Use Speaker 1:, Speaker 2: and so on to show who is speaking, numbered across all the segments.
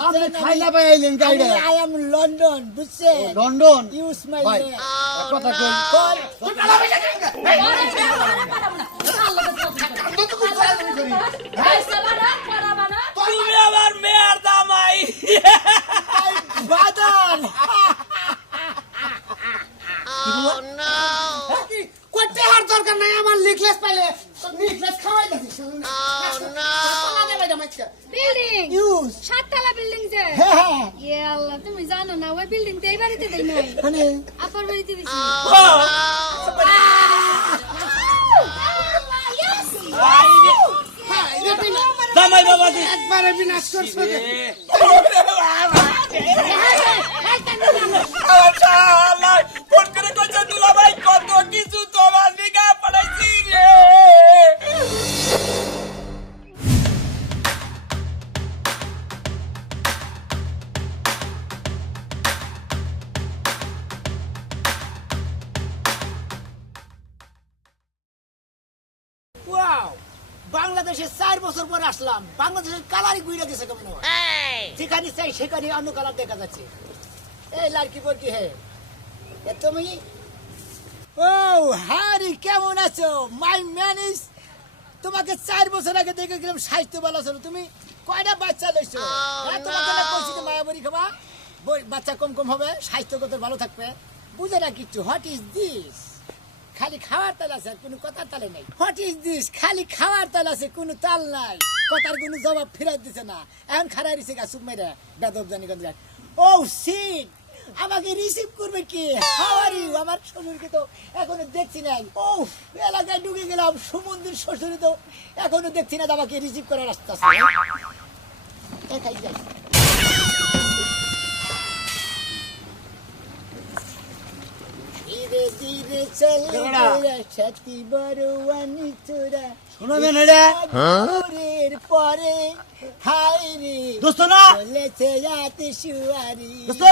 Speaker 1: আপনি খাইলা পাই আইলেন গাইডা
Speaker 2: আই এম লন্ডন বুঝছেন
Speaker 1: লন্ডন
Speaker 2: ইউজ মাই নেম
Speaker 1: কথা কই
Speaker 2: কল
Speaker 3: তুমি আমার মেয়ের দামাই
Speaker 2: বাদল
Speaker 1: কোটে হার দরকার নাই? আমার নেকলেস পাইলে। নেকলেস খাওয়াই দিছিস
Speaker 4: বিল্ডিং
Speaker 2: ইউজ
Speaker 4: সাততলা বিল্ডিং যে
Speaker 2: হ্যাঁ হ্যাঁ
Speaker 4: ইয়ে আল্লাহ তুমি জানো না ওই বিল্ডিং তো এই বাড়িতে দেই নাই
Speaker 2: মানে
Speaker 4: আপার বাড়িতে দিছি
Speaker 3: দামাই বাবাজি
Speaker 1: একবারে বিনাশ করছ
Speaker 3: ফোন
Speaker 2: বাংলাদেশের কালারই গুইরা গেছে কেমন যেখানে চাই সেখানে অন্য কালার দেখা যাচ্ছে। এই লাড়কি বলকি হে? তুমি? ও কেমন আছো? মাই ম্যানেজ তোমাকে চার বছর আগে দেখে গেলাম স্বাস্থ্য ভালো ছিল তুমি? কয়টা বাচ্চা লইছো? হ্যাঁ, তোমাকে না কইছি যে মায়াবরি খাবা? বাচ্চা কম কম হবে স্বাস্থ্যগত ভালো থাকবে। বুঝে না কিচ্ছু হোয়াট ইজ দিস খালি খাওয়ার তাল আছে কোনো কথার তালে নাই। হোয়াট ইজ দিস খালি খাওয়ার তাল আছে, কোনো তাল নাই। কথার কোনো জবাব ফেরত দিছে না। এখন খারাই রিসে গা সুপ মেরে। বেদব জানি গঞ্জ ও সিট আমাকে রিসিভ করবে কি? হাওয়ার আমার শ্বশুরকে তো এখনও দেখছি নাই। ও এলাকায় ঢুকে গেলাম সমুদ্রের শ্বশুর তো এখনও দেখছি না আমাকে রিসিভ করার রাস্তা আছে। একাই যাই। ধীরে ধীরে চলে
Speaker 1: কেমনা?
Speaker 2: তোরা সাথী বড়ুয়ানি তোরা।
Speaker 1: শোনাবেন এটা
Speaker 2: ঘুরের পরে হাই রে।
Speaker 1: দোস্ত না।
Speaker 2: চলেছে রাতে শুয়ারি
Speaker 1: দোস্ত।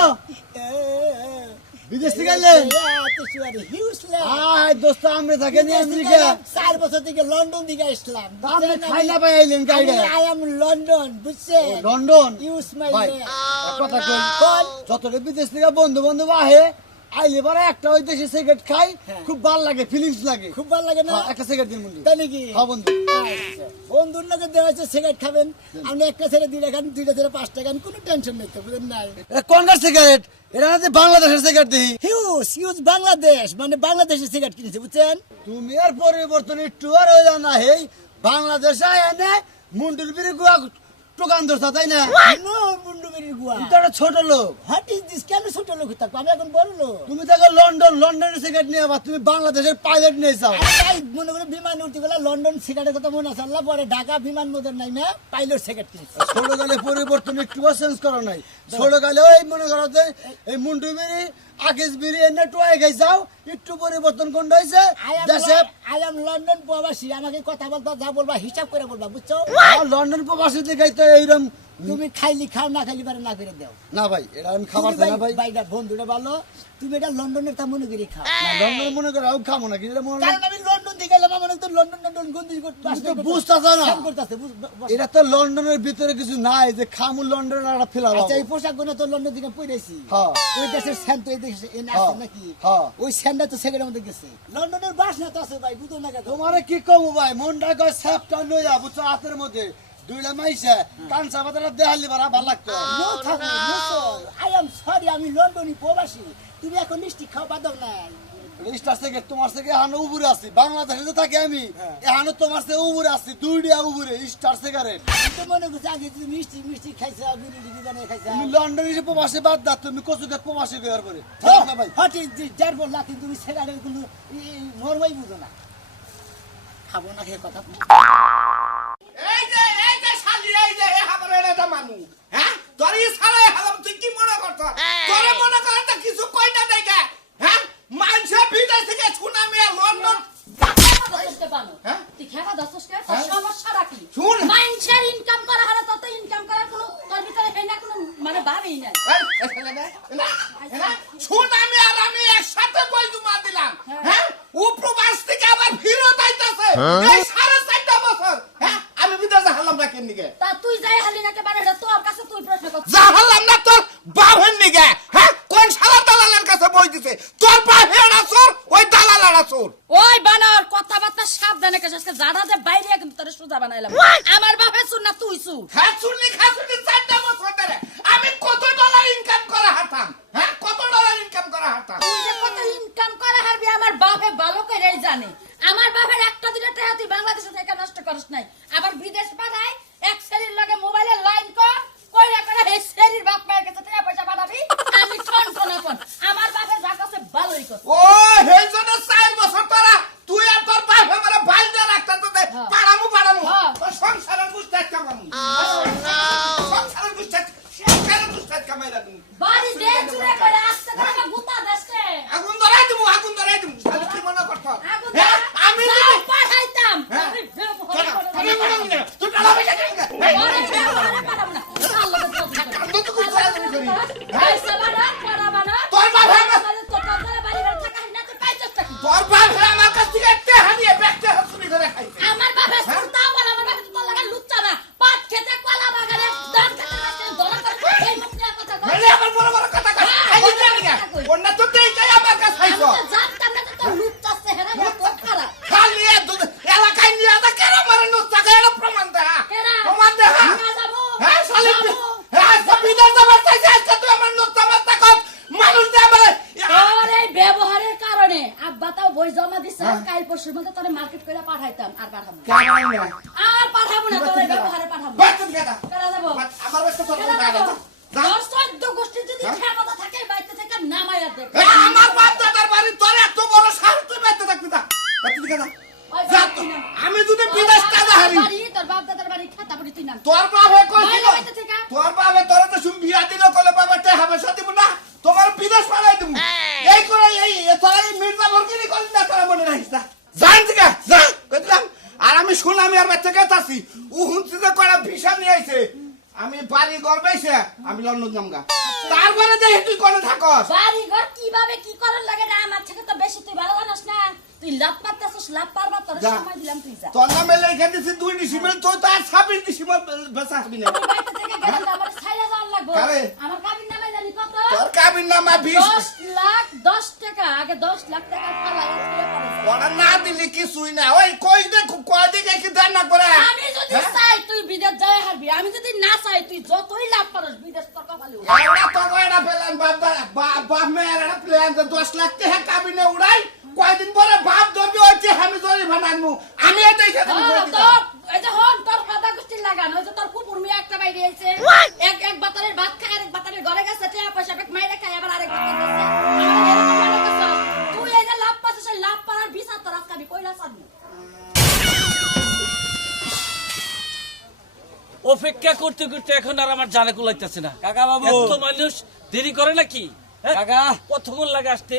Speaker 1: বিদেশ থেকে আইলেন
Speaker 2: রাতে শুয়ারি হিউজল্যান্ড
Speaker 1: আয় দোস্ত আমরা থাকেন আমেরিকা
Speaker 2: চার বছর থেকে লন্ডন থেকে আসলাম।
Speaker 1: আপনি খাইলা পাই আইলেন গাইডা।
Speaker 2: আই এম লন্ডন বুঝছেন?
Speaker 1: লন্ডন?
Speaker 2: ইউজ মাই
Speaker 1: ভাই কথা কই
Speaker 2: কল
Speaker 1: বিদেশ থেকে বন্ধু বান্ধব আহে আইলে পরে একটা ওই দেশে সিগারেট খাই
Speaker 2: হ্যাঁ।
Speaker 1: খুব ভালো লাগে ফিলিংস লাগে।
Speaker 2: খুব ভালো লাগে না?
Speaker 1: হ্যাঁ, একটা সিগারেট দিন মুন্ডি
Speaker 2: তাই নাকি
Speaker 1: হ্যাঁ বন্ধু।
Speaker 2: আচ্ছা। বন্ধুর লোকে দেওয়া হচ্ছে সিগারেট খাবেন। আপনি একটা ছেড়ে দুইটা খান দুইটা ছেড়ে পাঁচটা খান কোনো টেনশন নেই তো বুঝলেন
Speaker 1: এটা কোনকার সিগারেট এটা না যে বাংলাদেশের সিগারেট দিই
Speaker 2: হিউজ হিউজ বাংলাদেশ মানে বাংলাদেশের সিগারেট কিনেছে বুঝছেন?
Speaker 1: তুমি আর পরিবর্তন একটু আর হয়ে না হেই। বাংলাদেশে আয় না মুন্ডুর বিরে গুয়া টোকান ধরছা তাই না?
Speaker 2: নো মুন্ডুবেরির গুয়া
Speaker 1: তুমি তো একটা ছোট লোক।
Speaker 2: হোয়াট ইজ দিস কেন ছোট লোক থাকব? আমি এখন বড় লোক।
Speaker 1: তুমি লন্ডন লন্ডনের সিগারেট নিয়ে আবার তুমি বাংলাদেশের পাইলট নিয়ে যাও।
Speaker 2: তাই মনে করে বিমান উঠতে গেলে লন্ডন সিগারেটের কথা মনে আছে? আল্লাহ পরে ঢাকা বিমান মধ্যে নাই না পাইলট সিগারেট কিনেছে।
Speaker 1: ছোট গালে পরিবর্তন একটু চেঞ্জ করো নাই। ছোট গালে ওই মনে করো যে এই মুন্ডু এনে টোয়াই গাই যাও একটু পরিবর্তন কোন হয়েছে দেশে
Speaker 2: আই এম লন্ডন প্রবাসী আমাকে কথা বলতে যা বলবা হিসাব করে বলবা বুঝছ?
Speaker 1: লন্ডন প্রবাসী দেখাই তো এইরকম
Speaker 2: তুমি খাইলি খাও না খাইলি পারে না করে দাও।
Speaker 1: না ভাই এটা আমি খাবার দেয় না ভাই
Speaker 2: ভাই। ভাইটা বন্ধুটা ভালো তুমি এটা লন্ডনের তা মনে করি খাও।
Speaker 1: না, লন্ডন মনে করো আমি খাব না কিন্তু এটা মনে
Speaker 2: কারণ আমি লন্ডন থেকে এলাম আমার তো লন্ডন লন্ডন গন্দি
Speaker 1: তুমি তো বুঝতেছো না।
Speaker 2: করতেছে
Speaker 1: এটা তো লন্ডনের ভিতরে কিছু নাই যে খামু লন্ডনের একটা ফেলা
Speaker 2: আচ্ছা এই পোশাকগুলো তো লন্ডন থেকে পরেছি
Speaker 1: হ্যাঁ।
Speaker 2: ওই দেশের স্যান্ড তো এই দেশে এ না
Speaker 1: হ্যাঁ,
Speaker 2: আছে নাকি?
Speaker 1: হ্যাঁ।
Speaker 2: ওই স্যান্ডটা তো সেকেন্ডের মধ্যে গেছে। লন্ডনের বাসনা তো আছে ভাই বুঝো না কেন।
Speaker 1: তোমারে কি কমু ভাই মনটা কয় সাপটা লইয়া বুঝছ হাতের মধ্যে। দুইটা মাইছে কাঁচা পাতাটা দেহালি বারা ভালো লাগতো।
Speaker 2: নো থাকো নো। আই এম সরি আমি লন্ডনই প্রবাসী। তুমি এখন মিষ্টি খাওয়া বাদাও নাই।
Speaker 1: স্টার থেকে তোমার থেকে এহানো উবুরে আছি। বাংলাদেশে তো থাকি আমি।
Speaker 2: হ্যাঁ।
Speaker 1: এহানো তোমার থেকে উবুরে আছি দুইটা উবুরে স্টার সিগারেট
Speaker 2: তো মনে করছি আগে তুমি মিষ্টি মিষ্টি খাইছা বিড়ি টিড়ি জানে খাইছা।
Speaker 1: তুমি লন্ডন এসে প্রবাসী বাদ দাও তুমি কচুকে প্রবাসী পরে। থাক না ভাই।
Speaker 2: হট দিস যার বললা কিন্তু তুমি সেগারের কোনো নর্মাই বুঝো না। খাব না খেয়ে কথা
Speaker 3: এ হাবার এটা মানু হ্যাঁ? তোর ই সারা হালাম তুই কি মনে করছ? তোরে মনে করে তো কিছু কই না দেখে হ্যাঁ? মানুষে বিদেশ থেকে সুনামি লন্ডন হ্যাঁ?
Speaker 4: তুই খেলা দশস কে?
Speaker 3: হ্যাঁ?
Speaker 4: সমস্যাটা কি?
Speaker 3: শুন।
Speaker 4: মানুষের ইনকাম করা হলে তত ইনকাম করার কোনো তোর ভিতরে হেনা কোনো মানে ভাবেই নাই।
Speaker 3: এলা, এলা, সুনামি আর আমি একসাথে বই জমা দিলাম হ্যাঁ। ও প্রবাস থেকে আবার ফিরত আইতাছে। এই সাড়ে চারটা বছর হ্যাঁ আমি বিদেশে হালাম না কেন নিকে
Speaker 4: তা তুই যাই হালি নাকে বারে তোর কাছে তুই প্রশ্ন করছিস
Speaker 5: জাহালাম না তোর বাপের নিগে হ্যাঁ কোন শালা দালালের কাছে বই দিছে তোর বাপে এরা চোর ওই দালাল এরা চোর
Speaker 4: ওই বানর কথাবার্তা সাবধানে কাছে আজকে জাডা যে বাইরে কিন্তু তোর সুজা বানাইলাম আমার বাপের শুন না তুই শুন
Speaker 5: খাসুনি খাসুনি চারটা বছর ধরে আমি কত ডলার ইনকাম করা হাতাম হ্যাঁ কত ডলার ইনকাম করা হাতাম
Speaker 4: তুই যে কত ইনকাম করে হারবি আমার বাপে ভালো করেই জানে আমার বাপের একটা দুটো টাকা তুই বাংলাদেশে থেকে নষ্ট করিস নাই আবার বিদেশ পাঠাই এক শ্রেণির লগে মোবাইলে লাইন কর কইরা করে এই শ্রেণির বাপ মায়ের কাছে টাকা পয়সা পাঠাবি আমি টন টন আপন আমার বাপের যা কাছে ভালোই কর
Speaker 5: ও সেই জন্য চার বছর তোরা তুই আর তোর বাপে মানে বাইল দিয়ে রাখতা তো দে
Speaker 4: হ্যাঁ।
Speaker 5: পাড়ামু পাড়ামু
Speaker 4: হ্যাঁ।
Speaker 5: তোর সংসারের গুস্তাত কামামু সংসারের গুস্তাত সংসারের গুস্তাত কামাই রাখুন
Speaker 4: বাড়ি দে চুরে করে আসতে করে আমার গুতা দেশে
Speaker 5: আগুন ধরাই দিমু আগুন ধরাই দিমু শালি কি মনে করছ
Speaker 4: আগুন
Speaker 5: হ্যাঁ,
Speaker 4: ধরা-
Speaker 5: আমি
Speaker 4: যাও,
Speaker 5: যদি
Speaker 4: পাঠাইতাম
Speaker 5: হ্যাঁ।
Speaker 4: আমি ব্যবহার
Speaker 5: কেন?
Speaker 4: করে
Speaker 5: আমি
Speaker 4: দিতাম।
Speaker 5: মনে করি না। তুই টাকা পয়সা দিবি না। এই,
Speaker 4: পরে ব্যবহারে পাঠাবো না। আল্লাহ তো তোর দিবে।
Speaker 5: কান্দো তো খুব সারা দিবি করি। হ্যাঁ?
Speaker 4: পয়সা বানা, করা বানা।
Speaker 5: তোর বাপ আমার-
Speaker 4: তাহলে তোর বাজারে বাড়ি ঘর থাকা হয় না, তুই পাইছিস নাকি?
Speaker 5: তোর বাপে আমার কাছ থেকে একটা হানিয়ে ব্যাগটা হাসুনি করে খাইছে
Speaker 4: আমার বাপের
Speaker 5: হ্যাঁ?
Speaker 4: সুরতাও বলে, আমার বাপে তো তোর লাগা লুচ্চা না। পাট খেতে, কলা বাগানে, ধান খেতে, রাস্তায় দোলা করে, এই মুখ নিয়ে কথা কয়।
Speaker 5: মেলে আবার বড় বড় কথা কয়
Speaker 4: হ্যাঁ,
Speaker 5: এই
Speaker 4: বড়
Speaker 5: যে
Speaker 4: বড়
Speaker 5: নিগা
Speaker 4: কথা কই।
Speaker 5: অন্য তো দেখাই আমার কাছে
Speaker 4: আমি
Speaker 5: খাইছো
Speaker 4: তো জানতাম না যে তোর লুচ্চা চেহারা এত খারাপ।
Speaker 5: খালি এ দুধ- এলাকায় নিয়ে আসা কেন মারে নুচ্ছা খাই এটা প্রমাণ দে হ্যাঁ?
Speaker 4: কেরা?
Speaker 5: প্রমাণ দে হ্যাঁ?
Speaker 4: নিয়ে যাব,
Speaker 5: হ্যাঁ, শালি
Speaker 4: যাব।
Speaker 5: হ্যাঁ, সব বিদেশ যাবার চাইছে, আজকে তুই আমার নুচ্ছা মারতা কম। মানুষ দিয়ে আমার-
Speaker 4: তোর এই ব্যবহারের কারণে আব্বা তাও বই জমা দিছে
Speaker 5: হ্যাঁ।
Speaker 4: কাল পরশুর মধ্যে তোরে মার্কেট করে পাঠাইতাম আর পাঠাবো না।
Speaker 5: কেন হয় না?
Speaker 4: আর পাঠাবো না তোর এই ব্যবহারে পাঠাবো না।
Speaker 5: বাচ্চার কথা।
Speaker 4: কেডা যাব?
Speaker 5: বাট- আমার বাচ্চা তোর
Speaker 4: কেডা
Speaker 5: কথা
Speaker 4: যাব?
Speaker 5: যা। যা।
Speaker 4: তোর চোদ্দ গোষ্ঠী যদি
Speaker 5: হ্যাঁ?
Speaker 4: ক্ষমতা থাকে বাইতে থেকে নামাইয়া দেখ
Speaker 5: এ, আমার বাপ দাদার বাড়ি তোর এত বড় সাহস তুই বেঁচে থাকবি না বাচ্চার কথা।
Speaker 4: ওই
Speaker 5: যা
Speaker 4: বাড়ি
Speaker 5: তো।
Speaker 4: তুই নাম।
Speaker 5: আমি যদি
Speaker 4: তোর
Speaker 5: বিদেশ
Speaker 4: বাপ
Speaker 5: টাকা
Speaker 4: দাদার
Speaker 5: হারি
Speaker 4: বাড়ি, তোর বাপ দাদার বাড়ি খাতা পড়ি তুই নাম
Speaker 5: তোর বাপে কইছিল
Speaker 4: বাইরে বাইতে থেকে।
Speaker 5: তোর বাপে তোর তো শুন বিয়া দিল কলে বাবা তে হবে সাথে না তোমার বিদেশ পালাই দিমু এই করে এই এ তোরা এই মির্জা বরকিনি করলি না তোরা মনে রাখিস না জান থেকে যা কইলাম আর আমি শুনলাম আর বাচ্চা কাছে আছি ও হুনছি যে কয়টা ভিসা নিয়ে আইছে আমি বাড়ি ঘর পাইছে আমি লন্ডন যামগা তারপরে দেখি তুই কোনে থাকস
Speaker 4: বাড়ি ঘর কীভাবে কি করার লাগে না আমার থেকে তো বেশি তুই ভালো জানাস না তুই লাভ পারতেছিস লাভ পারবা তোর। সময় দিলাম তুই যা।
Speaker 5: তোর নামে লেখা দিছি দুই ডিসিমেল তুই তো আর ছাব্বিশ ডিসিমেল বেচা আসবি না।
Speaker 4: বাইতে থেকে গেলে আমার ছাইয়া যাওয়ার লাগবো।
Speaker 5: কারে?
Speaker 4: আমার কাবির নামে জানি কত?
Speaker 5: তোর কাবির নামা বিশ।
Speaker 4: দশ লাখ দশ টাকা। আগে দশ লাখ টাকা ফালাই
Speaker 5: ওরা না দিলি কিছুই না। ওই কই দে কয় দিকে কি দেন না করে?
Speaker 4: আমি যদি
Speaker 5: হ্যাঁ?
Speaker 4: চাই তুই বিদেশ যাই হারবি। আমি যদি না চাই তুই যতই লাভ পারস বিদেশ তোর কপালে উঠবে।
Speaker 5: তো বাপ বাপ মেয়ের লাখ টাকা কাবিনে উড়াই কয়দিন পরে বাপ ধরবি হচ্ছে আমি জরি ভানানমু আমি এটা
Speaker 4: হ্যাঁ, তোর এই যে হন তোর কথা গোষ্ঠীর লাগান ওই যে তোর কুকুর মেয়ে একটা বাইরে এসে এক এক বাতারের ভাত খায় আরেক বাতারের ঘরে গেছে টাকা পয়সা পেট মাইরে খায় আবার আরেক বাতার গেছে। আমার এরকম করছ? তুই এই যে লাভ পাচ্ছিস লাভ পাওয়ার ভিসা তোর আজকে আমি কইলা চাবি
Speaker 6: অপেক্ষা করতে করতে এখন আর আমার জানে কুলাইতেছে না।
Speaker 7: কাকা বাবু
Speaker 6: এত মানুষ দেরি করে নাকি? হ্যাঁ?
Speaker 7: কাকা
Speaker 6: কতক্ষণ লাগে আসতে।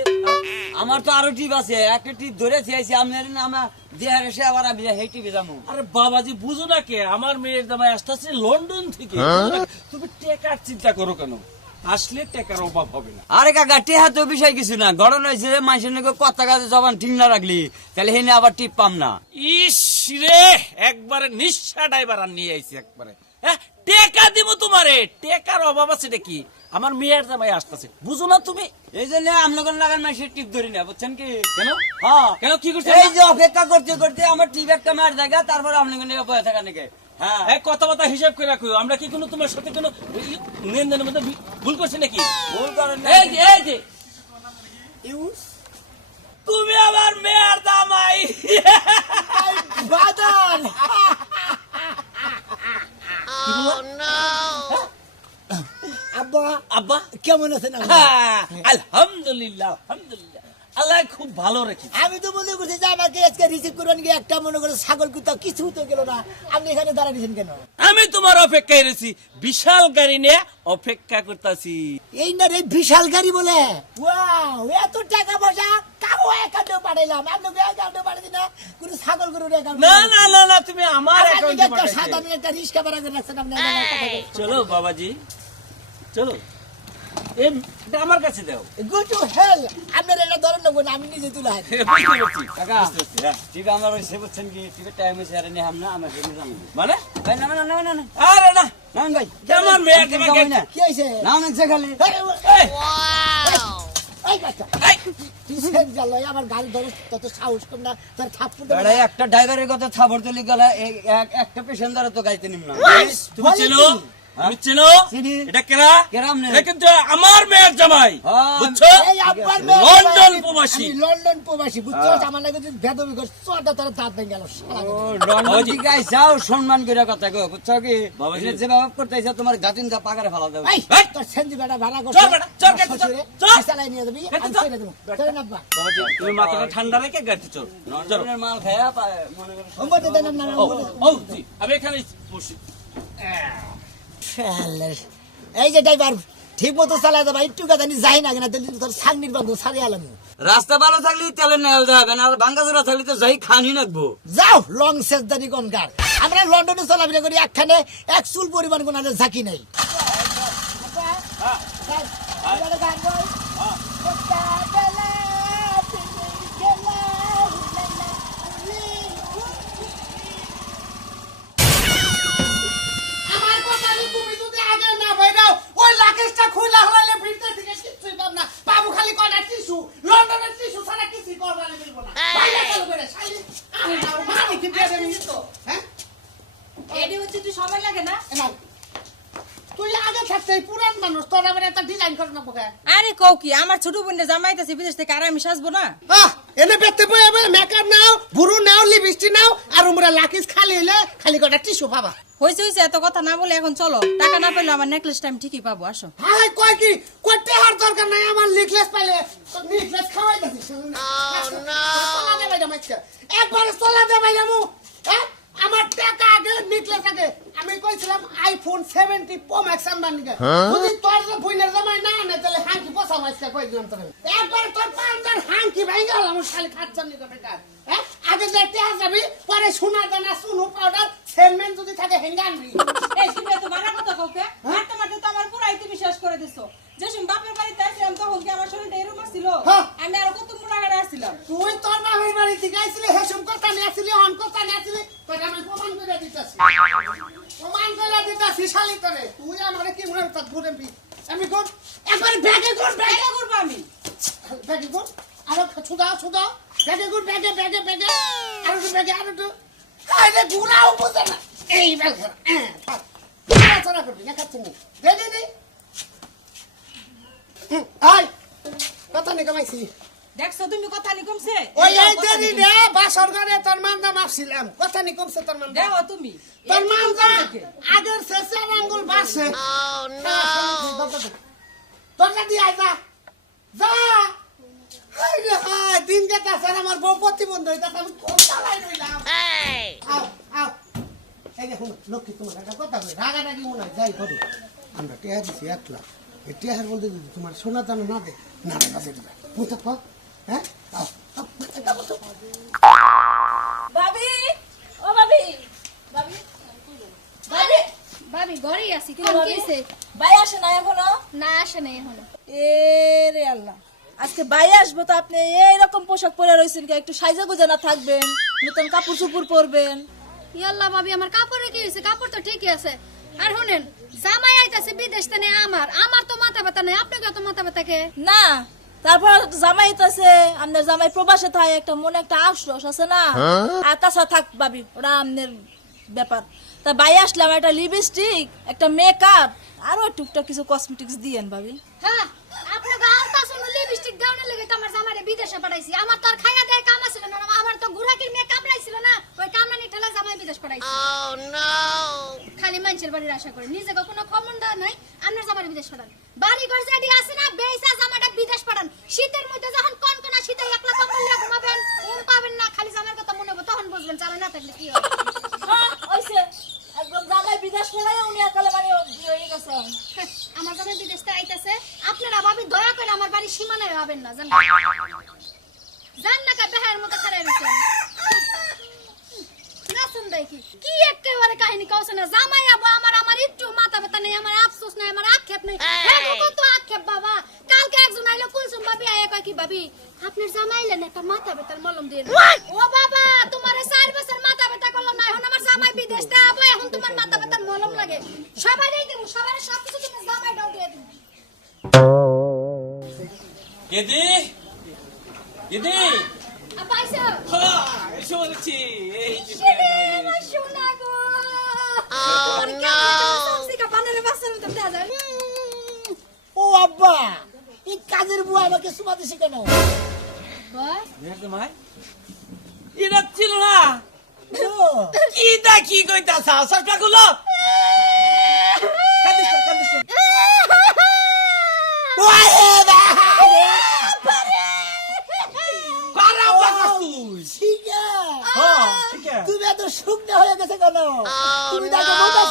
Speaker 7: আমার তো আরও টিপ আছে একটা টিপ ধরে চেয়েছি আপনার আমার দেহার এসে আবার আমি সেই টিপে যাব।
Speaker 6: আরে বাবাজি বুঝো না কে? আমার মেয়ের জামাই আসতেছে লন্ডন থেকে। না? তুমি টেকার চিন্তা করো কেন? আসলে টেকার অভাব হবে না।
Speaker 7: আরে কাকা টেহা তো বিষয় কিছু না। গরম হয়েছে যে মানুষের নাকি কথা কাজে জবান ঠিক না রাখলি। তাহলে হেনে আবার টিপ পাম না।
Speaker 6: ইস রে একবারে নিঃশা ড্রাইভার আর নিয়ে আইছি একবারে। হ্যাঁ টেকা দিব তোমারে। টেকার অভাব আছে নাকি? আমার মেয়ের জামাই আসতেছে। বুঝো না তুমি?
Speaker 7: এই জন্য আপনাদের লাগান মানুষের টিপ ধরি না বুঝছেন কি?
Speaker 6: কেন?
Speaker 7: হ্যাঁ।
Speaker 6: কেন কি করছে?
Speaker 7: এই যে অপেক্ষা করতে করতে আমার টিপ একটা মার জায়গা তারপর নিয়ে বয়ে থাকা নাকি? হ্যাঁ।
Speaker 6: কথাবার্তা হিসাব করে রাখো। আমরা কি কোনো তোমার সাথে কোনো লেনদেনের মধ্যে ভুল করছি নাকি?
Speaker 7: ভুল করেন না।
Speaker 6: এই যে এই যে। তুমি আমার মেয়ের দামাই
Speaker 2: বাদল আব্বা
Speaker 6: আব্বা
Speaker 2: কেমন আছেন
Speaker 6: হ্যাঁ, আলহামদুলিল্লাহ আলহামদুলিল্লাহ। আল্লাহ খুব ভালো রেখে
Speaker 2: আমি তো মনে করছি যে আমাকে আজকে রিসিভ করবেন গিয়ে একটা মনে করে ছাগল কুত্তা কিছু তো গেল না। আপনি এখানে দাঁড়াইছেন কেন?
Speaker 6: আমি তোমার অপেক্ষায় রয়েছি। বিশাল গাড়ি নিয়ে অপেক্ষা করতেছি।
Speaker 2: এই না রে বিশাল গাড়ি বলে? ওয়াও এত টাকা পয়সা কাবো অ্যাকাউন্টে পাঠাইলাম। আপনাকে পাঠাই না কোনো ছাগল গরুর অ্যাকাউন্ট
Speaker 6: না না না না তুমি আমার অ্যাকাউন্টে
Speaker 2: একটা
Speaker 6: পাঠাইছো।
Speaker 2: সাধারণ একটা রিক্সা ভাড়া করে রাখছেন আপনি।
Speaker 6: চলো বাবাজি। চলো। আমার কাছে দাও।
Speaker 2: To hell! আপনার এটা ধরেন না, আমি নিজে তুলে।
Speaker 7: কাকা
Speaker 6: পারছি, হ্যাঁ।
Speaker 7: আমার ওই সে বুঝছেন কি টাইম হয়েছে আর নিয়ে আমরা আমার জন্য জানি
Speaker 6: মানে?
Speaker 7: না না না না না।
Speaker 6: আরে না।
Speaker 7: নারায়ণ ভাই
Speaker 6: আমার মেয়ের
Speaker 7: আঙ্কেল
Speaker 6: জামাইকে-
Speaker 7: জামাই না।
Speaker 2: কি হয়েছে?
Speaker 7: নাম আছে খালি।
Speaker 6: এই,
Speaker 2: না
Speaker 7: একটা ড্রাইভারের কথা থাপড় তুলি গেলে একটা পেশেন্টারে তো গাইতে নিম না
Speaker 6: তুমি চেনো? তুমি চেনো? এটা কেরা? এটা কিন্তু আমার মেয়ের জামাই
Speaker 7: হ্যাঁ।
Speaker 6: বুঝছ? লন্ডন প্রবাসী।
Speaker 2: লন্ডন প্রবাসী বুঝছ? আমার লাগে যদি বেদবি করছ চটা দাঁত ভেঙে গেল
Speaker 7: লন্ডন। থেকে সম্মান করে কথা কো বুঝছ কি? করতে আইসা তোমার গাতিন যা পাকারে ফেলা!
Speaker 2: তোর সেন্দি বেটা ভাড়া করছ
Speaker 6: চল বেটা, চল চল, চল।
Speaker 2: চালাই নিয়ে যাবি আমি ছেড়ে দেবো। ছেড়ে না বা।
Speaker 6: তুমি মাথাটা ঠান্ডা রেখে চল। চলো।
Speaker 7: মাল খায়া মনে করো
Speaker 6: ও আমি এখানে বসি।
Speaker 2: এই যে ড্রাইভার ঠিক মতো চালাই দেবা একটু কথা যাই না কেনা তোর সাংনির বান্ধব সারি আলাম।
Speaker 7: রাস্তা ভালো থাকলে তেলে নেওয়া যাবে না আর ভাঙ্গাচোরা থাকলে তো যাই খানি নাকবো।
Speaker 2: যাও লং শেষ দানি গনকার আমরা লন্ডনে চলাফেরা করি একখানে এক চুল পরিমাণ কোনো ঝাঁকি নেই
Speaker 3: আমার কথা হলো তুমি যদি আগে না বাইরাও ওই লাকেশটা খুইলা হলাইলে ভিড়তে থেকে কিচ্ছুই পাব না বাবু খালি কয়টা টিস্যু লন্ডনের টিস্যু ছাড়া কিছুই করবার মিলব না বাইরে চালু করে শালি আরে না মানে কি দিয়ে দেবি তো হ্যাঁ
Speaker 4: এডি হচ্ছে তুই সময় লাগে না
Speaker 3: এ নাও। তুই আগে থাকতে এই পুরান মানুষ তোর আবার একটা ডিজাইন করে নেব কে
Speaker 4: আরে কও কি আমার ছোট বোনের জামাইতেছে বিদেশ থেকে আর আমি সাজবো না?
Speaker 3: আহ এনে বেতে বই এবার মেকআপ নাও ভুরু নাও লিপস্টিক নাও আর উমরা লাকিস খালি হইলে খালি কটা টিস্যু পাবা।
Speaker 4: হয়েছে হয়েছে এত কথা না বলে এখন চলো। টাকা না পেলে আমার নেকলেসটা আমি ঠিকই পাবো আসো।
Speaker 3: হাই কয় কি? কোটে হার দরকার নাই আমার নেকলেস পাইলে? নেকলেস খাওয়াই দিছিস সোলা দে ভাই মাইছে একবার সোলা দে ভাই আমু হ্যাঁ? আমার টাকা আগে নেকলেস আগে আমি কইছিলাম আইফোন 70 প্রো ম্যাক্স আনবার নিকে যদি তোর যে বুইনের জামাই না আনে তাহলে হাঙ্কি পোষা মাইছে কই দিলাম তোরে? একবার তোর হাঙ্কি ভাই গেল আমার খালি খাচ্ছার নিকে বেকার। হ্যাঁ? আগে দেখতে যাবি পরে সোনা দানা সুনু পাউডার সেলমেন যদি থাকে হেঙ্গা আনবি।
Speaker 4: এই মারা কথা কাউকে? মারতে মারতে তো আমার পুরাই তুমি শেষ করে দিছো যে সময় বাপের বাড়িতে আসলাম তখন কি আমার শরীরটা এরকম ছিল
Speaker 3: হ্যাঁ।
Speaker 4: আমি আরও কত মুড়াগাড়া আসছিলাম
Speaker 3: তুই তোর বাপের বাড়ি থেকে আইছিলি হেসম কথা নিয়ে আসিলি অন কথা নিয়ে আসিলি তোকে আমি প্রমাণ করে দিতেছি প্রমাণ করে দিতেছি শালি তোরে তুই আমারে কি মনে হতো ঘুরে পি আমি কোন একবার ব্যাগে কোন ব্যাগে
Speaker 4: এটা করব আমি
Speaker 3: ব্যাগে কোন আরও ছুদাও ছুদাও ব্যাগে কোন ব্যাগে ব্যাগে ব্যাগে আরও তো ব্যাগে আরও তো আরে গুড়াও বুঝে না এই ব্যাগে হ্যাঁ চলা করবি না খাচ্ছি না দে দে দে হুম, আয় কথা নেই কামাইছি
Speaker 4: দেখছ তুমি কথা নি কমছে নি
Speaker 3: রে বাসর ঘরে তোর মান্দা মাপছিলাম কথা নি কমছে তোর মান্দা
Speaker 4: দেখো তুমি।
Speaker 3: তোর মান্দা। আগের শেষে আঙ্গুল বাড়ছে দরজা দিয়ে আয় যা। যা। হাই রে হাই দিন গেতাছে আর আমার বউ প্রতিবন্ধ হইতাছে আমি কোন চালাই রইলাম? আও আও। এই দেখুন লক্ষ্মী তোমার একটা কথা বলি রাগাটাকি মনে হয় যাই করো। আমরা টেহার দিছি এক লাখ। এই টেহার বলতে যদি তোমার সোনা দানা না দে না না কাছে দিবে বুঝতে হ্যাঁ? আও।
Speaker 4: ভাবি ও ভাবি। ভাবি ভাবি।
Speaker 8: ভাবি ঘরেই আছি। কিন্তু কি হয়েছে?
Speaker 4: ভাই আসে না এখনও?
Speaker 8: না আসে নাই এখনও।
Speaker 9: এ রে আল্লাহ। আজকে বাই আসব তো আপনি এইরকম পোশাক পরে রয়েছেন কি? একটু সাইজা গুজা না থাকবেন নতুন কাপড় চুপুর পরবেন।
Speaker 8: ইয়াল্লা ভাবি আমার কাপড়ে কি হয়েছে? কাপড় তো ঠিকই আছে। আর শুনেন জামাই আইতাছে বিদেশ থেকে আমার। আমার তো মাথা ব্যথা নাই। আপনাকে তো মাথা ব্যথা কে?
Speaker 9: না তারপর জামাই তো আছে আপনার জামাই প্রবাসে থাকে একটা মনে একটা আশ্বাস আছে না? আর তাছাড়া থাক ভাবি ওরা আপনার ব্যাপার। তা বাই আসলাম একটা লিপস্টিক একটা মেকআপ আরও টুকটাক কিছু কসমেটিক্স দিয়েন ভাবি।
Speaker 8: হ্যাঁ আপনাকে আলতা শুনো লিপস্টিক দাও লেগে তো আমার জামাইরে বিদেশে পাঠাইছি। আমার তো আর খাইয়া দেয় কাম আছিল না আমার তো গুরাকির মেকআপ লাইছিল না ওই কামরানি ঠেলা জামাই বিদেশ পাঠাইছি খালি মানুষের বাড়ির আশা করে। নিজে কোনো খবর দেওয়া নাই আপনার জামাই বিদেশ পাঠান। বাড়ি ঘর যেটি আছে না বেইসা জামাটা বিদেশ পাঠান। শীতের মধ্যে যখন কোন কোন শীতে একলা কম্বল নিয়ে ঘুমাবেন ঘুম পাবেন না খালি জামার কথা মনে হবে তখন বুঝবেন জামাই না থাকলে কি হয়
Speaker 9: হ্যাঁ ওইসে একদম জামাই বিদেশ পড়াই উনি একালে ইয়ে হয়ে গেছে।
Speaker 8: হ্যাঁ, আমার জামাই বিদেশ থেকে আইতাছে। আপনারা ভাবি দয়া করে আমার বাড়ির সীমানায় হবেন না জানেন? জান না কা বেহার মতো খারাই রয়েছেন দেখি। কি একেবারে কাহিনী কওছে না? জামাই আবু আমার আমার একটু মাথা ব্যথা নেই আমার আফসোস নাই আমার আক্ষেপ নেই। হ্যাঁ কত আক্ষেপ বাবা। কালকে একজন আইলো কুলসুম ভাবি আয়া কয় কি ভাবি আপনার জামাই এলেন একটা মাথা ব্যথার মলম দিয়ে ও বাবা তোমার চার বছর মাথা ব্যথা করল না এখন আমার জামাই বিদেশ থেকে এখন তোমার মাথা ব্যথার মলম লাগে। সবারই দেবো সবার সব কিছু তুমি জামাইটাও দিয়ে দিবো
Speaker 6: গেদি গেদি
Speaker 8: আপা আইসো।
Speaker 6: হ্যাঁ, এসে বলেছি এই যে
Speaker 8: শিরে, আমার সোনা গো আমার কেমন সামসিকা বানারে বাসার মতো দেখা যায়
Speaker 2: ও আব্বা এই কাজের বুয়া আমাকে সুমাতে কেন?
Speaker 8: বাস
Speaker 6: মেয়ের জামাই এটা ছিল না। কি দা কি কইতাছা সবটা গুলো হ্যাঁ।
Speaker 2: তুমি এত শুকনা হয়ে গেছে কেন? তুমি তাকে মোটা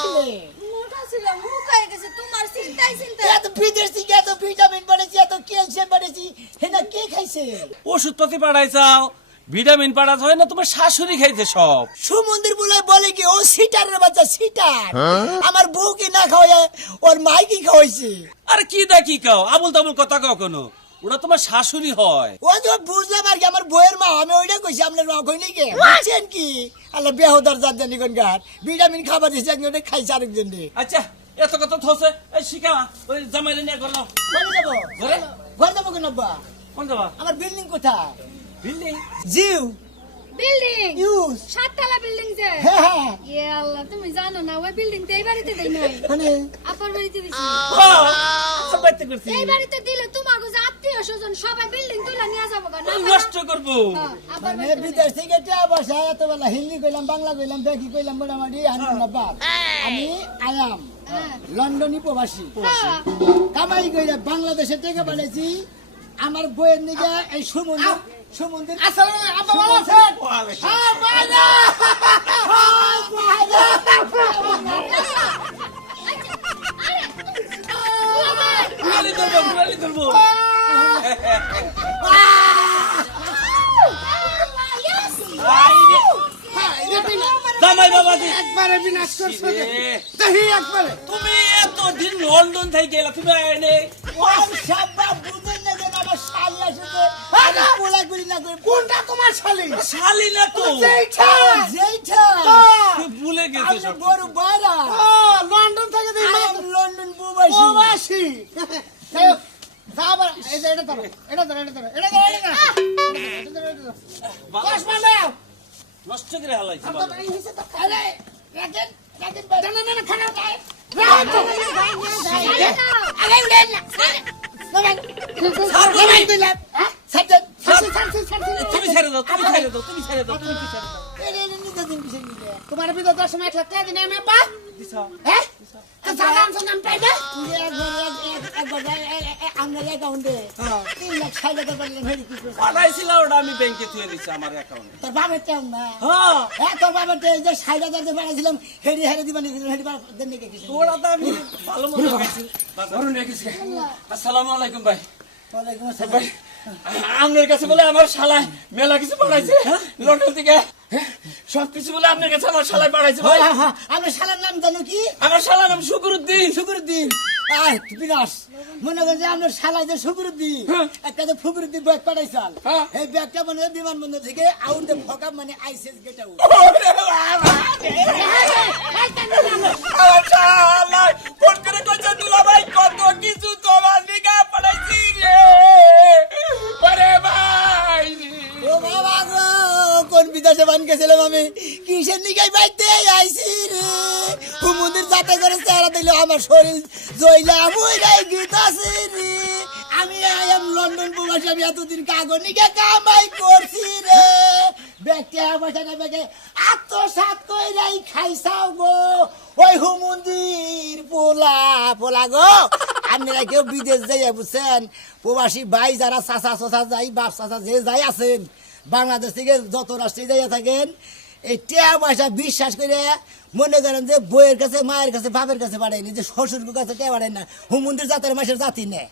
Speaker 2: ছিলে
Speaker 8: মুখ হয়ে গেছে তোমার চিন্তাই চিন্তা।
Speaker 2: এত বিদেশ থেকে এত ভিটামিন বাড়েছি এত ক্যালসিয়াম বাড়েছি হেনা কে খাইছে?
Speaker 6: ওষুধ পাতি পাড়াইছাও ভিটামিন হয় না তোমার শাশুড়ি খাইছে সব।
Speaker 2: সুমন্দির বলে বলে কি ও সিটারের বাচ্চা সিটার। আমার বউকে না খাওয়ায় ওর মাইকে খাওয়াইছে।
Speaker 6: আর কি দা কি কাও আবুল তাবুল কথা কাও কোনো? ওরা তোমার শাশুড়ি হয়।
Speaker 2: ও তো বুঝলাম আর কি আমার বউয়ের মা আমি ওইটা কইছি আপনার মা কই নাকি? বুঝছেন কি আল্লাহ বেহদার জাত জানি কোন গার ভিটামিন খাবার দিছে একজনে খাইছে আরেকজন
Speaker 6: আচ্ছা এত কথা থসে এই শিখা ওই জামাইরে নিয়ে
Speaker 2: ঘরে যাব?
Speaker 6: ঘরে?
Speaker 2: ঘরে যাব কেন আব্বা?
Speaker 6: কোন যাবা?
Speaker 2: আমার বিল্ডিং কোথায়?
Speaker 6: বিল্ডিং
Speaker 2: জিউ।
Speaker 8: বিল্ডিং
Speaker 2: ইউজ
Speaker 8: সাততলা বিল্ডিং যে?
Speaker 2: হ্যাঁ হ্যাঁ।
Speaker 8: ইয়ে আল্লাহ তুমি জানো না ওই বিল্ডিং তো এই বাড়িতে দেই নাই।
Speaker 2: মানে?
Speaker 8: আপার বাড়িতে দিছি।
Speaker 6: সব বাইতে করছি।
Speaker 8: এই বাড়িতে দিলে তোমাকে যে আত্মীয় স্বজন সবাই বিল্ডিং তুলে নিয়ে যাব
Speaker 6: নষ্ট করব
Speaker 8: আপার
Speaker 2: মানে
Speaker 8: বাড়িতে
Speaker 2: বিদেশ থেকে টিয়া এত বেলা হিন্দি কইলাম বাংলা কইলাম বেকি কইলাম মোটামুটি আমি না বাপ আমি আয়াম
Speaker 8: হ্যাঁ।
Speaker 2: লন্ডনী প্রবাসী
Speaker 8: হ্যাঁ।
Speaker 2: কামাই কইরা বাংলাদেশে থেকে বানাইছি আমার বইয়ের নিগে এই সমুদ্র সমুদ্র
Speaker 3: আসসালামু আলাইকুম
Speaker 6: জামাই বাবাজি
Speaker 3: একবারে বিনাশ করছ দেখি একবারে
Speaker 6: তুমি এতদিন লন্ডন থেকে গেলা তুমি আইনে
Speaker 2: ওর সাব্বা বুঝেন না যে আমার শালি আসছে আমি কোলাকুলি না করে
Speaker 3: কোনটা তোমার শালি
Speaker 6: শালি না তো
Speaker 3: যেইটা
Speaker 2: যেইটা
Speaker 6: তুমি ভুলে গেছো
Speaker 2: আমি বড় বাইরা
Speaker 3: লন্ডন থেকে দিই
Speaker 2: লন্ডন
Speaker 3: আবার এই যে এটা ধরো এটা ধরো এটা ধরো এটা ধরো এটা ধরো
Speaker 6: নষ্ট করে
Speaker 3: এই তো। রাখেন, রাখেন, না, না, না। আরে, না। হ্যাঁ?
Speaker 6: তুমি ছেড়ে দাও তুমি ছেড়ে দাও তুমি ছেড়ে দাও তুমি ছেড়ে দাও
Speaker 2: দিন কিসে নিলে
Speaker 3: তোমার বিদা দশ লাখ টাকা দিনে আমি হ্যাঁ তো নাম
Speaker 2: একবার অ্যাকাউন্টে তিন লাখ ষাট হাজার ভেরি কি
Speaker 6: পাঠাইছিল ওটা আমি ব্যাংকে থুয়ে দিচ্ছি আমার অ্যাকাউন্টে
Speaker 2: তোর বাবার টাইম না?
Speaker 6: হ্যাঁ।
Speaker 2: হ্যাঁ তোর বাবার টাইম যে ষাট হাজার দিয়ে বানাইছিলাম হেডি হেডি দিবা নিয়েছিলাম হেডি দেন নাকি কিছু।
Speaker 6: ওরা তো আমি ভালো মতো
Speaker 7: রেখেছি আসসালামু আলাইকুম ভাই।
Speaker 2: ওয়ালাইকুম আসসালাম।
Speaker 7: ভাই আপনার কাছে বলে আমার শালায় মেলা কিছু পাঠাইছে। লন্ডন থেকে। সব কিছু বলে আপনার কাছে আমার শালায় পাঠাইছে ভাই।
Speaker 2: হ্যাঁ, হ্যাঁ, আমার শালার নাম জানো কি?
Speaker 7: আমার শালার নাম শুকুরুদ্দিন
Speaker 2: শুকুরুদ্দিন আয় বিনাশ। মনে করেন যে আপনার শালা যে শুকুরুদ্দিন একটা ফুকুরুদ্দিন ব্যাগ পাঠাইছাল
Speaker 7: হ্যাঁ।
Speaker 2: এই ব্যাগটা মানে বিমানবন্দর থেকে আউট দে ফকা মানে আইসিএস গেট আউট
Speaker 7: আমার শালায় ফোন করে কইছে দুলা ভাই কত কিছু তোমার দিকে পাঠাইছি রে। আরে ভাই।
Speaker 2: ও বাবা গো। কোন বিদেশে বান গেছিলাম আমি? কিসের নিকাই বাইতে আইছি রে? কুমুদির যাতে করে চেহারা দিল, আমার শরীর জইলা মইরাই গীত আছে রে। আমি আয়াম লন্ডন প্রবাসী, আমি এতদিন কাগজ নিকে কামাই করছি রে। পয়সা না ব্যাগে আত্মসাত কইরাই খাইছাও গো। ওই হুমন্দির পোলা পোলা গো। আপনারা কেউ বিদেশ যাইয়া বুঝছেন? প্রবাসী ভাই যারা, চাচা, চচা যাই, বাপ, চাচা যে যাই আছেন বাংলাদেশ থেকে যত রাষ্ট্রে যাইয়া থাকেন, এই টিয়া পয়সা বিশ্বাস করে মনে করেন যে বইয়ের কাছে, মায়ের কাছে, বাপের কাছে বাড়ায়নি যে শ্বশুর কাছে টিয়া বাড়ায় না, হুমন্দির জাতের মাসের জাতি নেয়